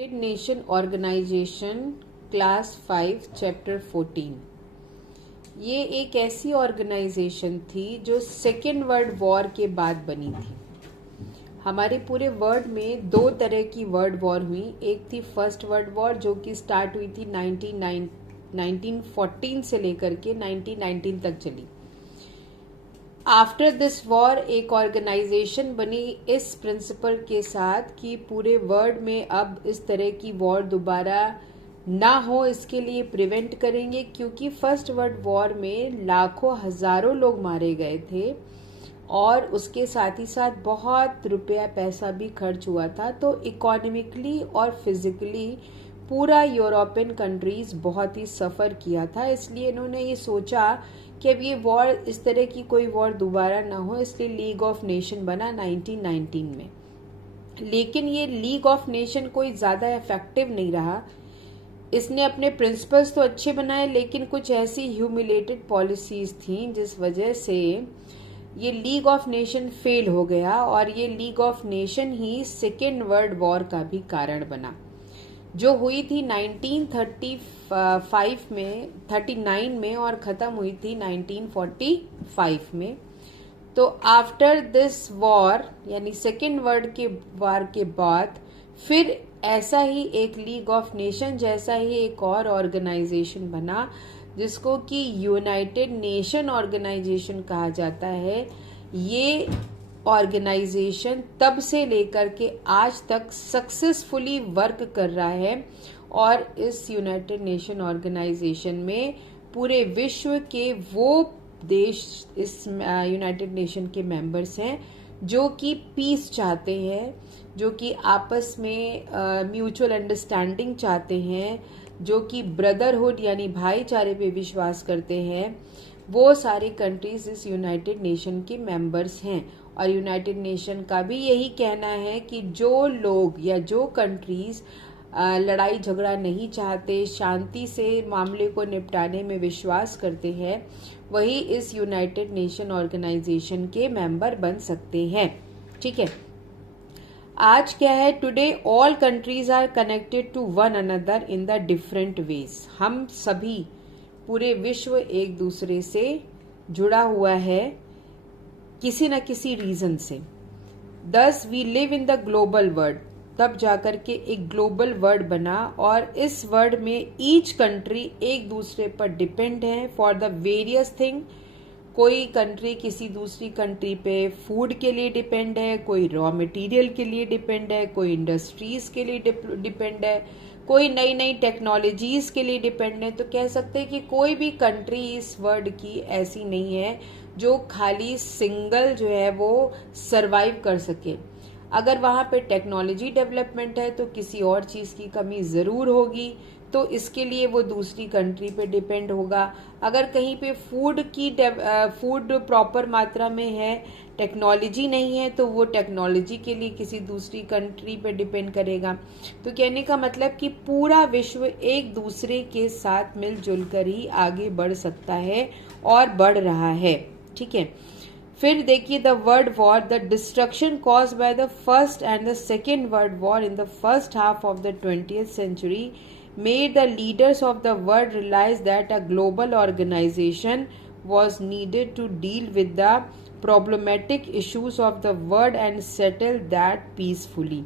United Nation Organisation class 5 chapter 14। ये एक ऐसी ऑर्गेनाइजेशन थी जो सेकेंड वर्ल्ड वॉर के बाद बनी थी। हमारे पूरे वर्ल्ड में दो तरह की वर्ल्ड वॉर हुई। एक थी फर्स्ट वर्ल्ड वॉर जो कि स्टार्ट हुई थी 1914 से लेकर के 1919 तक चली। आफ्टर दिस वॉर एक ऑर्गेनाइजेशन बनी इस प्रिंसिपल के साथ कि पूरे वर्ल्ड में अब इस तरह की वॉर दोबारा ना हो, इसके लिए प्रिवेंट करेंगे, क्योंकि फर्स्ट वर्ल्ड वॉर में लाखों हजारों लोग मारे गए थे और उसके साथ ही साथ बहुत रुपया पैसा भी खर्च हुआ था। तो इकोनॉमिकली और फिजिकली पूरा यूरोपियन कंट्रीज बहुत ही सफ़र किया था। इसलिए इन्होंने ये सोचा कि अब ये वॉर, इस तरह की कोई वॉर दोबारा ना हो, इसलिए लीग ऑफ नेशन बना 1919 में। लेकिन ये लीग ऑफ नेशन कोई ज़्यादा इफेक्टिव नहीं रहा। इसने अपने प्रिंसिपल्स तो अच्छे बनाए, लेकिन कुछ ऐसी ह्यूमिलेटेड पॉलिसीज थी जिस वजह से ये लीग ऑफ नेशन फेल हो गया और ये league of nation he second world war का भी कारण बना, जो हुई थी 1939 में और ख़त्म हुई थी 1945 में। तो आफ्टर दिस वॉर यानी सेकेंड वर्ल्ड के वॉर के बाद फिर ऐसा ही एक लीग ऑफ नेशन जैसा ही एक और ऑर्गेनाइजेशन बना जिसको कि यूनाइटेड नेशन ऑर्गेनाइजेशन कहा जाता है। ये ऑर्गेनाइजेशन तब से लेकर के आज तक सक्सेसफुली वर्क कर रहा है और इस यूनाइटेड नेशन ऑर्गेनाइजेशन में पूरे विश्व के वो देश इस यूनाइटेड नेशन के मेंबर्स हैं जो कि पीस चाहते हैं, जो कि आपस में म्यूचुअल अंडरस्टैंडिंग चाहते हैं, जो कि ब्रदरहुड यानी भाईचारे पे विश्वास करते हैं। वो सारी कंट्रीज इस यूनाइटेड नेशन के मेंबर्स हैं और यूनाइटेड नेशन का भी यही कहना है कि जो लोग या जो कंट्रीज लड़ाई झगड़ा नहीं चाहते, शांति से मामले को निपटाने में विश्वास करते हैं, वही इस यूनाइटेड नेशन ऑर्गेनाइजेशन के मेंबर बन सकते हैं। ठीक है, आज क्या है, today all countries are connected to one another in the different ways. हम सभी पूरे विश्व एक दूसरे से जुड़ा हुआ है किसी न किसी रीजन से। Thus we live in the global world, तब जाकर के एक ग्लोबल वर्ल्ड बना और इस वर्ल्ड में ईच कंट्री एक दूसरे पर डिपेंड है फॉर द वेरियस थिंग। कोई कंट्री किसी दूसरी कंट्री पे फूड के लिए डिपेंड है, कोई रॉ मटेरियल के लिए डिपेंड है, कोई इंडस्ट्रीज के लिए डिपेंड है, कोई नई नई टेक्नोलॉजीज के लिए डिपेंड है। तो कह सकते हैं कि कोई भी कंट्री इस वर्ल्ड की ऐसी नहीं है जो खाली सिंगल जो है वो सरवाइव कर सके। अगर वहाँ पे टेक्नोलॉजी डेवलपमेंट है तो किसी और चीज़ की कमी ज़रूर होगी, तो इसके लिए वो दूसरी कंट्री पे डिपेंड होगा। अगर कहीं पे फूड प्रॉपर मात्रा में है, टेक्नोलॉजी नहीं है, तो वो टेक्नोलॉजी के लिए किसी दूसरी कंट्री पे डिपेंड करेगा। तो कहने का मतलब कि पूरा विश्व एक दूसरे के साथ मिलजुल कर ही आगे बढ़ सकता है और बढ़ रहा है। ठीक है, फिर देखिए the world war, the destruction caused by the first and the second world war in the first half of the 20th century made the leaders of the world realize that a global organization was needed to deal with the problematic issues of the world and settle that peacefully।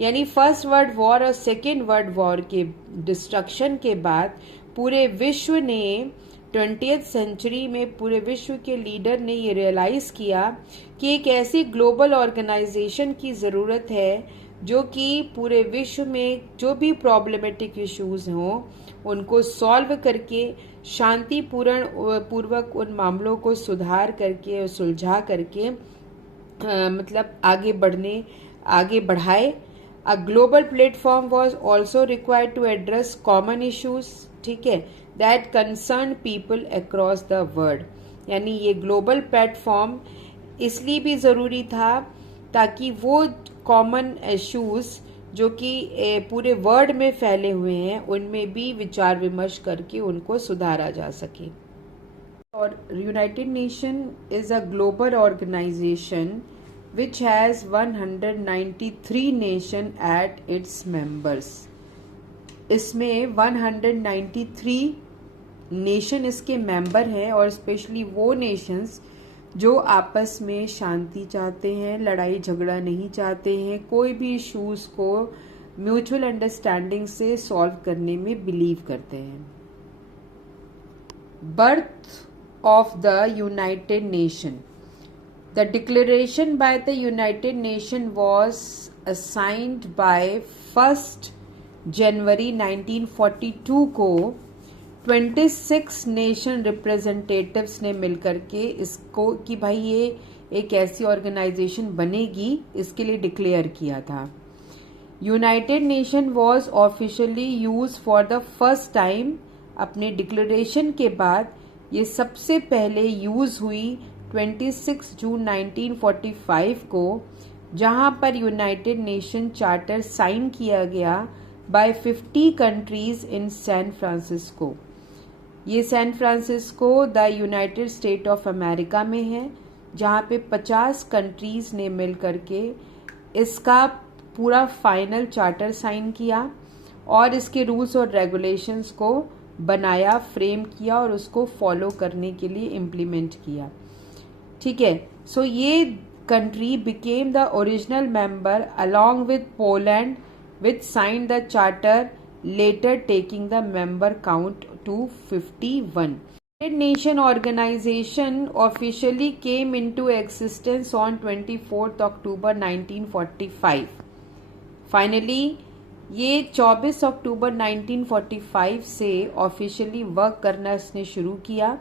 यानी first world war और second world war के destruction के बाद पूरे विश्व ने 20th century में पूरे विश्व के लीडर ने ये रियलाइज किया कि एक ऐसी ग्लोबल ऑर्गेनाइजेशन की ज़रूरत है जो कि पूरे विश्व में जो भी प्रॉब्लमेटिक इश्यूज हों उनको सॉल्व करके पूर्वक उन मामलों को सुधार करके और सुलझा करके मतलब आगे बढ़ाए। A global platform was also required to address common issues, ठीक है, that concern people across the world. यानी ये ग्लोबल प्लेटफॉर्म इसलिए भी ज़रूरी था ताकि वो कॉमन इश्यूज जो कि पूरे वर्ल्ड में फैले हुए हैं उनमें भी विचार विमर्श करके उनको सुधारा जा सके। और United Nation is a global organisation which has 193 nation at its members. इसमें 193 नेशन इसके मेंबर हैं और स्पेशली वो नेशंस जो आपस में शांति चाहते हैं, लड़ाई झगड़ा नहीं चाहते हैं, कोई भी इश्यूज को म्यूचुअल अंडरस्टैंडिंग से सॉल्व करने में बिलीव करते हैं. Birth of the United nation. The declaration by the United Nations was assigned by 1st January 1942 को 26 नेशन रिप्रेजेंटेटिव्स ने मिलकर के इसको कि भाई ये एक ऐसी ऑर्गेनाइजेशन बनेगी, इसके लिए डिक्लेयर किया था. United nation was officially use for the first time. अपने डिक्लेरेशन के बाद ये सबसे पहले यूज हुई 26 जून 1945 को, जहां पर यूनाइटेड नेशन चार्टर साइन किया गया by 50 countries in San Francisco. ये San Francisco the United State of America में है, जहां पे 50 कंट्रीज ने मिल करके इसका पूरा फाइनल चार्टर साइन किया और इसके रूल्स और रेगुलेशंस को बनाया, फ्रेम किया और उसको फॉलो करने के लिए इम्प्लीमेंट किया. ठीक है. सो ये country became the original member along with Poland which sign the charter, latter taking the member count to 51. United Nations organization officially came into existence on 24th October 1945. Finally, ये 24 अक्टूबर 1945 से officially work करना इसने शुरू किया.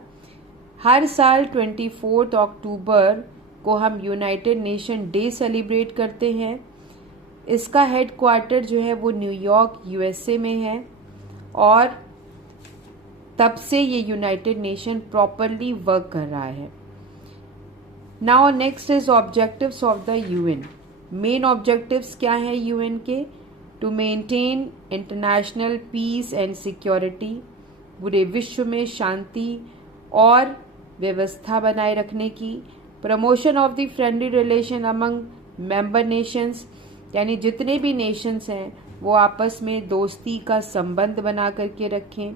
हर साल 24 अक्टूबर को हम United nation day celebrate करते हैं. इसका हेडक्वार्टर जो है वो न्यूयॉर्क यूएसए में है और तब से ये यूनाइटेड नेशन प्रॉपरली वर्क कर रहा है. Now next is objectives of the UN. Main objectives क्या है यूएन के? To maintain international peace and security. पूरे विश्व में शांति और व्यवस्था बनाए रखने की. Promotion of the friendly relation among member nations, यानी जितने भी नेशंस हैं वो आपस में दोस्ती का संबंध बना करके रखें.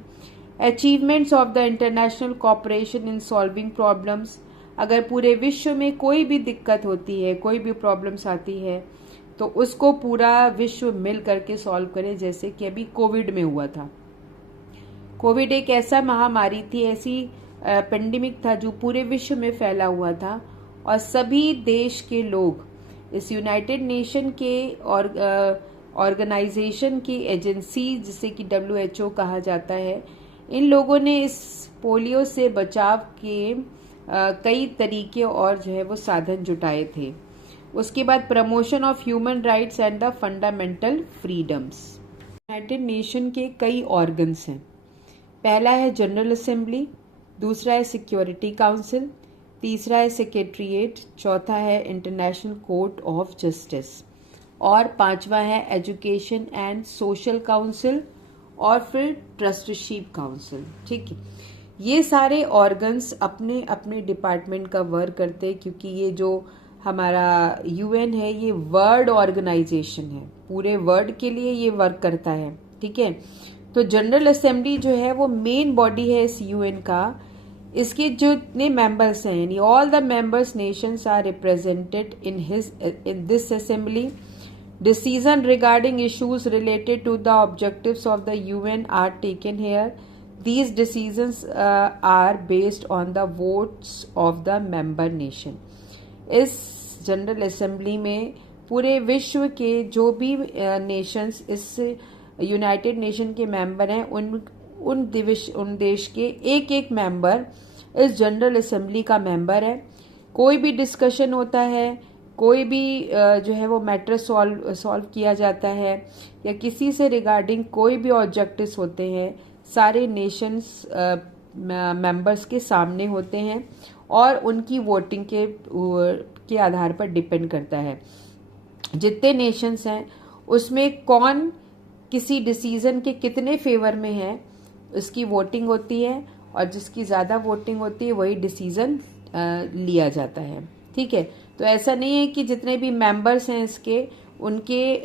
Achievements of the international cooperation in solving problems. अगर पूरे विश्व में कोई भी दिक्कत होती है, कोई भी प्रॉब्लम्स आती है, तो उसको पूरा विश्व मिल करके सॉल्व करे. जैसे कि अभी कोविड में हुआ था. कोविड एक ऐसा महामारी थी, ऐसी पेंडेमिक था जो पूरे विश्व में फैला हुआ था और सभी देश के लोग इस यूनाइटेड नेशन के और ऑर्गेनाइजेशन की एजेंसी, जिसे कि WHO कहा जाता है, इन लोगों ने इस पोलियो से बचाव के कई तरीके और जो है वो साधन जुटाए थे. उसके बाद promotion of human rights and the fundamental freedoms. United nation के कई ऑर्गन्स हैं. पहला है जनरल असेंबली, दूसरा है सिक्योरिटी काउंसिल, तीसरा है सेक्रेटरीट, चौथा है इंटरनेशनल कोर्ट ऑफ जस्टिस और पांचवा है एजुकेशन एंड सोशल काउंसिल और फिर ट्रस्टीशिप काउंसिल. ठीक है. ये सारे ऑर्गन्स अपने अपने डिपार्टमेंट का वर्क करते हैं, क्योंकि ये जो हमारा यूएन है ये वर्ल्ड ऑर्गेनाइजेशन है, पूरे वर्ल्ड के लिए ये वर्क करता है. ठीक है. तो जनरल असेंबली जो है वो मेन बॉडी है इस यूएन का. इसके जो इतने मेंबर्स हैं, यानी all the members nations are represented in this assembly. Decision regarding issues related to the objectives of the UN are taken here. These decisions are based on the votes of the member nation. इस general assembly में पूरे विश्व के जो भी Nations इस United nation के member हैं, उन देश के एक एक मेंबर इस जनरल असेंबली का मेंबर है. कोई भी डिस्कशन होता है, कोई भी जो है वो मैटर सॉल्व किया जाता है या किसी से रिगार्डिंग कोई भी ऑब्जेक्टिव्स होते हैं, सारे नेशंस मेंबर्स के सामने होते हैं और उनकी वोटिंग के आधार पर डिपेंड करता है. जितने नेशंस हैं उसमें कौन किसी डिसीजन के कितने फेवर में है, उसकी वोटिंग होती है और जिसकी ज़्यादा वोटिंग होती है वही डिसीजन लिया जाता है. ठीक है. तो ऐसा नहीं है कि जितने भी मेंबर्स हैं इसके उनके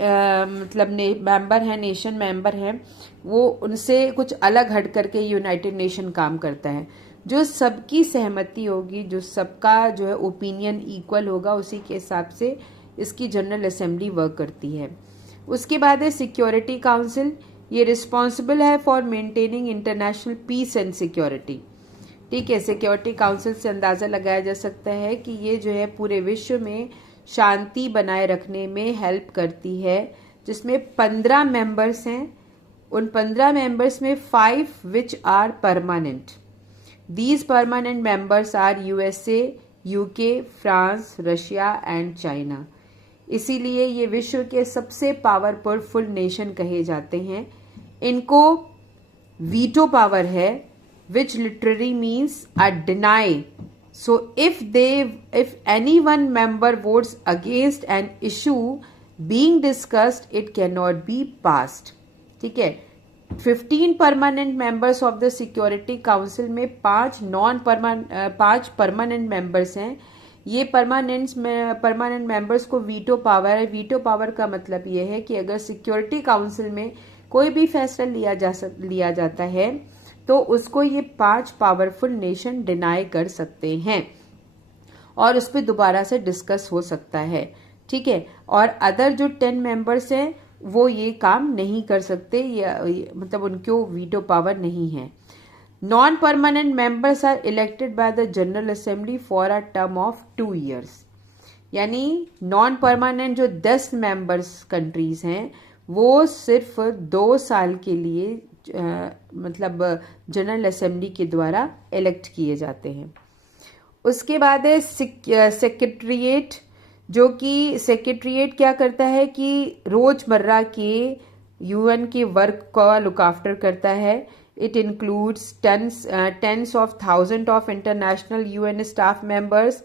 मतलब मेंबर हैं, नेशन मेंबर हैं, वो उनसे कुछ अलग हट करके यूनाइटेड नेशन काम करता है। जो सबकी सहमति होगी, जो सबका जो है ओपिनियन इक्वल होगा, उसी के हिसाब से इसकी जनरल असेंबली वर्क करती है। उसके बाद है सिक्योरिटी काउंसिल। ये रिस्पॉन्सिबल है for maintaining international peace and security. ठीक है, सिक्योरिटी काउंसिल से अंदाज़ा लगाया जा सकता है कि ये जो है पूरे विश्व में शांति बनाए रखने में हेल्प करती है, जिसमें 15 मेंबर्स हैं। उन 15 मेंबर्स में 5 which are permanent. These permanent members are USA, UK, France, Russia and China. इसीलिए ये विश्व के सबसे पावरफुल नेशन कहे जाते हैं। इनको वीटो पावर है, which literally means a deny. So if any one member votes against an issue being discussed, it cannot be passed. ठीक है, 15 permanent members of the security council में 5 परमानेंट मेंबर्स हैं। ये परमानेंट मेंबर्स को veto power है। Veto power का मतलब ये है कि अगर सिक्योरिटी काउंसिल में कोई भी फैसला लिया जाता है तो उसको ये 5 पावरफुल नेशन डिनाई कर सकते हैं और उस पर दोबारा से डिस्कस हो सकता है। ठीक है, और अदर जो 10 मेंबर्स हैं वो ये काम नहीं कर सकते, मतलब उनको वीटो पावर नहीं है। Non permanent members are elected by the general assembly for a term of 2 years। यानी नॉन परमानेंट जो 10 मेंबर्स कंट्रीज हैं वो सिर्फ 2 साल के लिए मतलब जनरल असेंबली के द्वारा इलेक्ट किए जाते हैं। उसके बाद है सेक्रेटरिएट, जो कि सेक्रेटरिएट क्या करता है कि रोजमर्रा के यूएन के वर्क का लुक आफ्टर करता है। It includes tens of thousands of international UN staff members.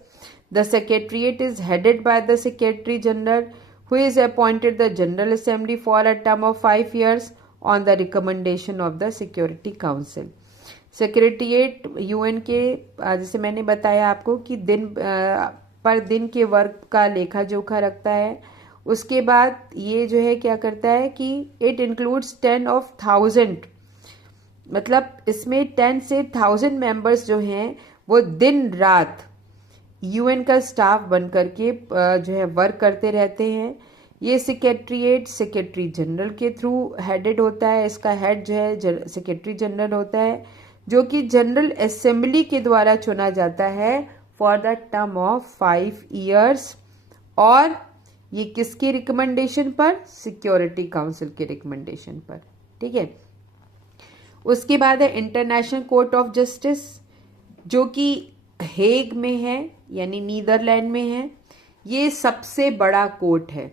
The secretariat is headed by the Secretary General, who is appointed the General Assembly for a term of 5 years on the recommendation of the Security Council. Secretariat UN के जैसे मैंने बताया आपको कि दिन पर दिन के वर्क का लेखा जोखा रखता है। उसके बाद ये जो है क्या करता है कि इट इंक्लूड्स 10,000, मतलब इसमें 10 से 1000 मेंबर्स जो हैं वो दिन रात यूएन का स्टाफ बन करके जो है वर्क करते रहते हैं। ये सेक्रेटरिएट सेक्रेटरी जनरल के थ्रू हेडेड होता है। इसका हेड जो है सेक्रेटरी जनरल होता है, जो कि जनरल असेंबली के द्वारा चुना जाता है for the term of 5 years। और ये किसकी रिकमेंडेशन पर? सिक्योरिटी काउंसिल के रिकमेंडेशन पर। ठीक है, उसके बाद है इंटरनेशनल कोर्ट ऑफ जस्टिस, जो कि हेग में है, यानी नीदरलैंड में है। ये सबसे बड़ा कोर्ट है।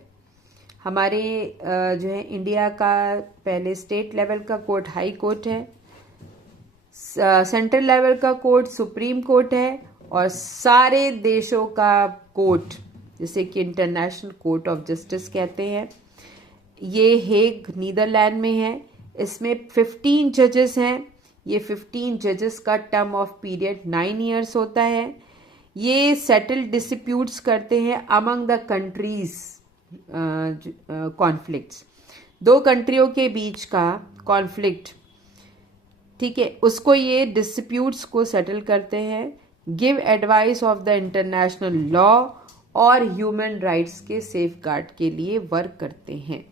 हमारे जो है इंडिया का पहले स्टेट लेवल का कोर्ट हाई कोर्ट है, सेंट्रल लेवल का कोर्ट सुप्रीम कोर्ट है, और सारे देशों का कोर्ट जिसे कि इंटरनेशनल कोर्ट ऑफ जस्टिस कहते हैं। ये हेग नीदरलैंड में है। इसमें 15 जजेस हैं। ये 15 जजेस का टर्म ऑफ पीरियड 9 years होता है। ये सेटल डिस्प्यूट्स करते हैं अमंग द कंट्रीज कॉन्फ्लिक्ट्स। 2 कंट्रियों के बीच का कॉन्फ्लिक्ट, ठीक है, उसको ये डिस्प्यूट्स को सेटल करते हैं। Give advice of the international law और ह्यूमन राइट्स के सेफगार्ड के लिए वर्क करते हैं।